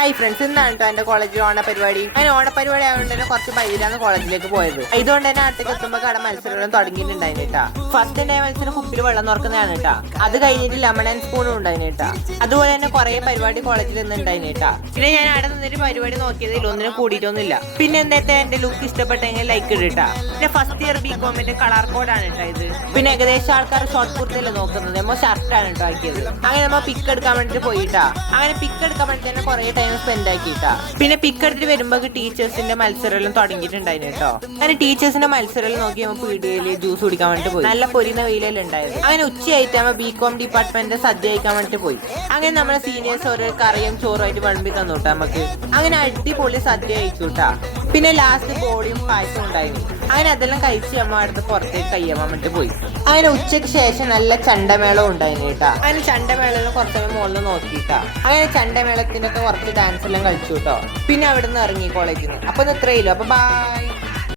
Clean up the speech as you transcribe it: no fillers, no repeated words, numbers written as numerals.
Hi friends, ഇന്നാണ് കേട്ടോ എന്റെ കോളേജിൽ ഓണപരിപാടി. അങ്ങനെ ഓണപരിപാടി ആയതുകൊണ്ട് തന്നെ കുറച്ച് വൈകിട്ടാണ് കോളേജിലേക്ക് പോയത്. ഇതുകൊണ്ട് തന്നെ അടുത്തേക്ക് എത്തുമ്പോൾ കട മത്സരങ്ങളും തുടങ്ങിയിട്ടുണ്ടായിരുന്നു കേട്ടാ. ഫസ്റ്റ് ഡേ മത്സരം കുപ്പിൽ വെള്ളം തുറക്കുന്നതാണ് കേട്ടാ. അത് കഴിഞ്ഞിട്ട് ലെമൺ ആൻഡ് സ്പൂണും ഉണ്ടായിരുന്നു കേട്ടാ. അതുപോലെ തന്നെ കുറെ പരിപാടി കോളേജിൽ നിന്ന് ഉണ്ടായിരുന്നു കേട്ടാ. പിന്നെ ഞാൻ അവിടെ നിന്നൊരു പരിപാടി നോക്കിയതിൽ ഒന്നിനും കൂടിയിട്ടൊന്നുമില്ല. പിന്നെ എന്താ എന്റെ ലുക്ക് ഇഷ്ടപ്പെട്ടെങ്കിൽ ലൈക്ക് ഇട്ടാ. പിന്നെ ഫസ്റ്റ് ഇയർ ബികോമിന്റെ കളർ കോഡാണ് കേട്ടോ ഇത്. പിന്നെ ഏകദേശം ആൾക്കാർ ഷോർട്ട് കുർത്തിയല്ലേ നോക്കുന്നത്, നമ്മൾ ഷർട്ടാണ് കേട്ടോ ആക്കിയത്. അങ്ങനെ നമ്മൾ പിക്ക് എടുക്കാൻ വേണ്ടിട്ട് പോയിട്ടാ. അങ്ങനെ പിക്ക് എടുക്കാൻ വേണ്ടി തന്നെ കുറെ ടൈം സ്പെൻഡ് ആക്കിയിട്ടാ. പിന്നെ പിക്ക് എടുത്തിട്ട് വരുമ്പോ ടീച്ചേഴ്സിന്റെ മത്സരം തുടങ്ങിയിട്ടുണ്ടായിരുന്നു കേട്ടോ. അങ്ങനെ ടീച്ചേഴ്സിന്റെ മത്സരം നോക്കി നമ്മൾ പീടികയില് ജ്യൂസ് കുടിക്കാൻ വേണ്ടിട്ട് പോയി. നല്ല പൊരിന്ന വെയിലല്ലേ ഉണ്ടായത്. അങ്ങനെ ഉച്ചയായിട്ട് നമ്മൾ ബികോം ഡിപ്പാർട്ട്മെന്റ് സദ്യ കഴിക്കാൻ വേണ്ടിട്ട് പോയി. അങ്ങനെ നമ്മളെ സീനിയേഴ്സ് ഓരോ കറിയും ചോറുമായിട്ട് വിളമ്പി തന്നു കേട്ടോ നമുക്ക്. അങ്ങനെ അടിപൊളി സദ്യ കഴിച്ചു കേട്ടാ. പിന്നെ ലാസ്റ്റ് ബോളിയും പായസം ഉണ്ടായിരുന്നു. അങ്ങനെ അതെല്ലാം കഴിച്ച് അമ്മ അടുത്ത് പുറത്തേക്ക് കയ്യാൻ വേണ്ടിട്ട് പോയി. അങ്ങനെ ഉച്ചയ്ക്ക് ശേഷം നല്ല ചണ്ടമേളം ഉണ്ടായിരുന്നു കേട്ടാ. അങ്ങനെ ചണ്ടമേളം കുറച്ച് മുകളിൽ നോക്കിയിട്ടാ. അങ്ങനെ ചണ്ടമേളത്തിന്റെ ഒക്കെ കുറച്ച് ഡാൻസ് എല്ലാം കളിച്ചു കേട്ടോ. പിന്നെ അവിടെ നിന്ന് ഇറങ്ങി കോളേജിൽ നിന്ന്. അപ്പൊ ഇത്രയില്ലോ. അപ്പൊ ബൈ.